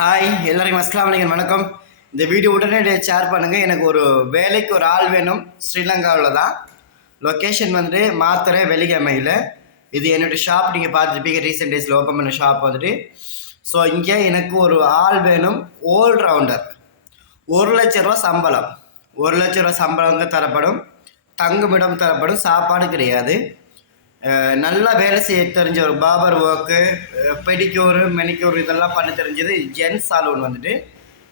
Hi எல்லாருக்கும் அஸ்ஸலாமு அலைக்கும் வணக்கம். இந்த வீடியோ உடனே ஷேர் பண்ணுங்கள். எனக்கு ஒரு வேலைக்கு ஒரு ஆள் வேணும். ஸ்ரீலங்காவில் தான். லொக்கேஷன் வந்துட்டு மாத்தரை வெள்ளிக்கிழமையில். இது என்னோடய ஷாப். நீங்கள் பார்த்துருப்பீங்க, ரீசெண்ட் டேஸில் ஓப்பன் பண்ண ஷாப் வந்துட்டு. ஸோ இங்கே எனக்கு ஒரு ஆள் வேணும், ஆல் ரவுண்டர். 1,00,000 ரூபா சம்பளம். 1,00,000 ரூபா சம்பளங்க தரப்படும், தங்குமிடம் தரப்படும், சாப்பாடு கிடையாது. நல்லா வேலை செய்ய தெரிஞ்ச ஒரு பார்பர் ஒர்க்கு, பெடிக்யூரு, மெனிக்யூர் இதெல்லாம் பண்ண தெரிஞ்சது. ஜென்ஸ் சலூன் வந்துட்டு,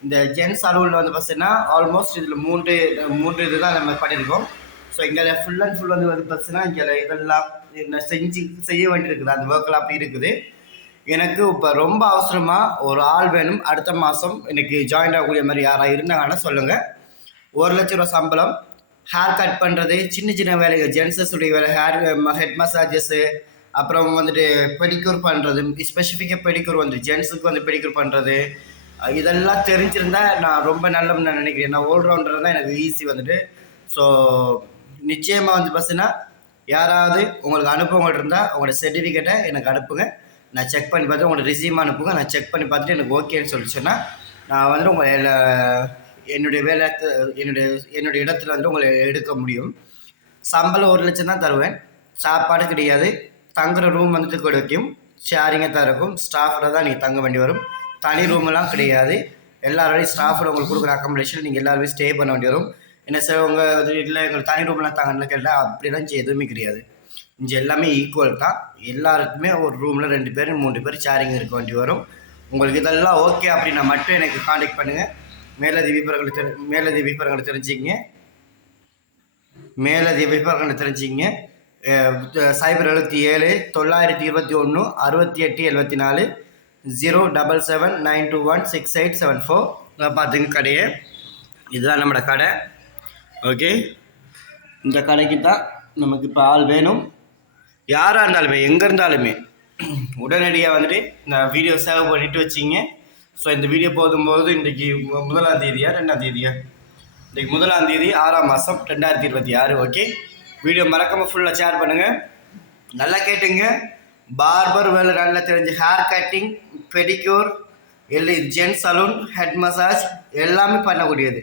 இந்த ஜென்ஸ் சலூனில் வந்து பார்த்தீங்கன்னா ஆல்மோஸ்ட் இதில் மூன்று இது தான் நம்ம பண்ணியிருக்கோம். ஸோ இங்கே ஃபுல் அண்ட் ஃபுல் வந்து பார்த்தீங்கன்னா இங்கே இதெல்லாம் செய்ய வேண்டியிருக்குது. அந்த ஒர்க்கெல்லாம் அப்படி இருக்குது. எனக்கு இப்போ ரொம்ப அவசரமாக ஒரு ஆள் வேணும். அடுத்த மாதம் எனக்கு ஜாயின் ஆகக்கூடிய மாதிரி யாராக இருந்தாங்கன்னா சொல்லுங்கள். 1,00,000 ரூபா சம்பளம். ஹேர் கட் பண்ணுறது, சின்ன சின்ன வேலைகள், ஜென்ஸஸுடைய வேலை, ஹெட் மசாஜஸ்ஸு, அப்புறம் வந்துட்டு பெடிக்யூர் பண்ணுறது, ஸ்பெசிஃபிக்காக பெடிக்யூர் வந்து ஜென்ஸுக்கு வந்து பெடிக்யூர் பண்ணுறது, இதெல்லாம் தெரிஞ்சிருந்தா நான் ரொம்ப நல்லன்னு நான் நினைக்கிறேன். நான் ஆல்ரவுண்டர் தான், எனக்கு ஈஸி வந்துட்டு. ஸோ நிச்சயமாக வந்து பார்த்தீங்கன்னா யாராவது உங்களுக்கு அனுப்புவங்க இருந்தால் உங்களோட சர்டிஃபிகேட்டை எனக்கு அனுப்புங்க. நான் செக் பண்ணி பார்த்து உங்களோட ரிசீம் அனுப்புங்க. நான் செக் பண்ணி பார்த்துட்டு எனக்கு ஓகேன்னு சொல்லிச்சுன்னா நான் வந்து உங்கள் என்னுடைய வேலை என்னுடைய இடத்துல வந்து உங்களை எடுக்க முடியும். சம்பளம் 1,00,000 தான் தருவேன். சாப்பாடு கிடையாது. தங்குற ரூம் வந்துட்டு கிடைக்கும், ஷேரிங்காக தான் இருக்கும். ஸ்டாஃபில் தான் நீங்கள் தங்க வேண்டி வரும். தனி ரூமெல்லாம் கிடையாது. எல்லாரோடையும் ஸ்டாஃபில் உங்களுக்கு கொடுக்குற அக்காமடேஷன் நீங்கள் எல்லாருமே ஸ்டே பண்ண வேண்டி வரும். என்ன சார் உங்கள் இல்லை எங்களுக்கு தனி ரூம்லாம் தாங்கன்னு கேட்டால் அப்படிலாம் எதுவுமே கிடையாது. இங்கே எல்லாமே ஈக்குவல் தான். எல்லாருக்குமே ஒரு ரூமில் 2 பேர் 3 பேர் ஷேரிங் இருக்க வேண்டி வரும். உங்களுக்கு இதெல்லாம் ஓகே அப்படின்னா மட்டும் எனக்கு காண்டாக்ட் பண்ணுங்கள். மேலதிக விவரங்களை தெரிஞ்சுக்கிங்க. 077 921 6874 077 921 6874 பார்த்துங்க கடையை. இதுதான் நம்மளோட கடை. ஓகே, இந்த கடைக்கு தான் நமக்கு இப்போ ஆள் வேணும். யாராக இருந்தாலுமே, எங்கே இருந்தாலுமே உடனடியாக வந்துட்டு இந்த வீடியோ சேவ் பண்ணிவிட்டு வச்சிங்க. ஸோ இந்த வீடியோ போதும்போது இன்றைக்கி 1ஆம் தேதியா 2ஆம் தேதியா, இன்றைக்கி 1ஆம் தேதி 6ஆம் மாதம் 2026. ஓகே, வீடியோ மறக்காமல் ஃபுல்லாக ஷேர் பண்ணுங்கள். நல்லா கேட்டுங்க. பார்பர் வேலை நல்லா தெரிஞ்சு, ஹேர் கட்டிங், பெடிக்யூர், எல்லாம் ஜென்ஸ் சலூன், ஹெட் மசாஜ் எல்லாமே பண்ணக்கூடியது.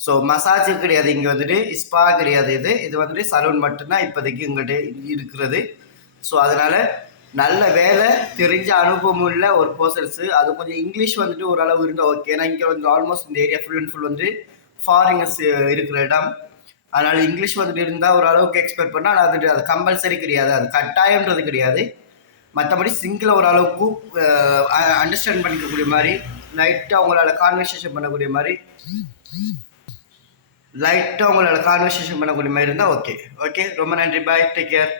ஸோ மசாஜ் கிடையாது இங்கே வந்துட்டு, ஸ்பா கிடையாது. இது வந்துட்டு சலூன் மட்டும்தான் இப்போதைக்கு உங்கள்கிட்ட இருக்கிறது. ஸோ அதனால் நல்ல வேலை தெரிஞ்ச அனுபவம் உள்ள ஒரு பர்சன்ஸு, அது கொஞ்சம் இங்கிலீஷ் வந்துட்டு ஓரளவு இருந்தால் ஓகே. ஏன்னா இங்கே வந்து ஆல்மோஸ்ட் இந்த ஏரியா ஃபுல் அண்ட் ஃபுல் வந்து ஃபாரினர்ஸ் இருக்கிற இடம். அதனால் இங்கிலீஷ் வந்துட்டு இருந்தால் ஓரளவுக்கு எக்ஸ்பெக்ட் பண்ணால், ஆனால் அது கம்பல்சரி கிடையாது, அது கட்டாயன்றது கிடையாது. மற்றபடி சிங்கில் ஓரளவுக்கு அண்டர்ஸ்டாண்ட் பண்ணிக்கக்கூடிய மாதிரி, லைட்டாக அவங்களால கான்வர்சேஷன் பண்ணக்கூடிய மாதிரி இருந்தால் ஓகே. ஓகே, ரொம்ப நன்றி. பாய், டேக் கேர்.